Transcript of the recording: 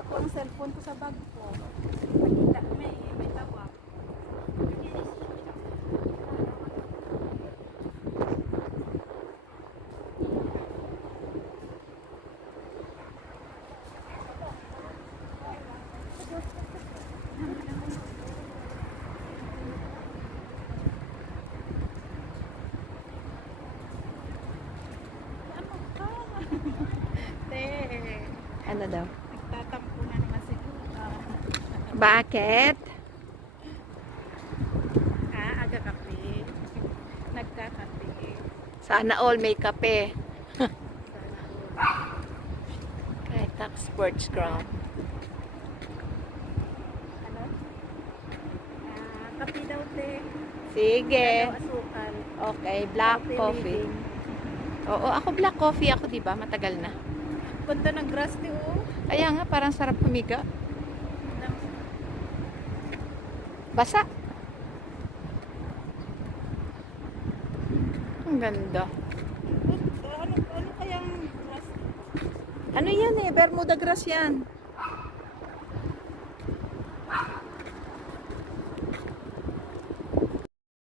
Nakuha ko ang cellphone ko sa bag ko. Nakita, may tawag. Ano daw? Nagtatampo na naman si Kuya. Bakit? Aga kape. Nagkakape. Sana all may kape. Sana Kahit sports ground. ano? Kape daw, te. Sige. Daw asukal. Okay, black Healthy coffee. living. Oo, ako black coffee ako, di ba? Matagal na. Ganda ng grass, te, oh. Kaya nga, parang sarap humiga. Basa. Ang ganda. Ano kayang grass? Ano yan eh? Bermuda grass yan.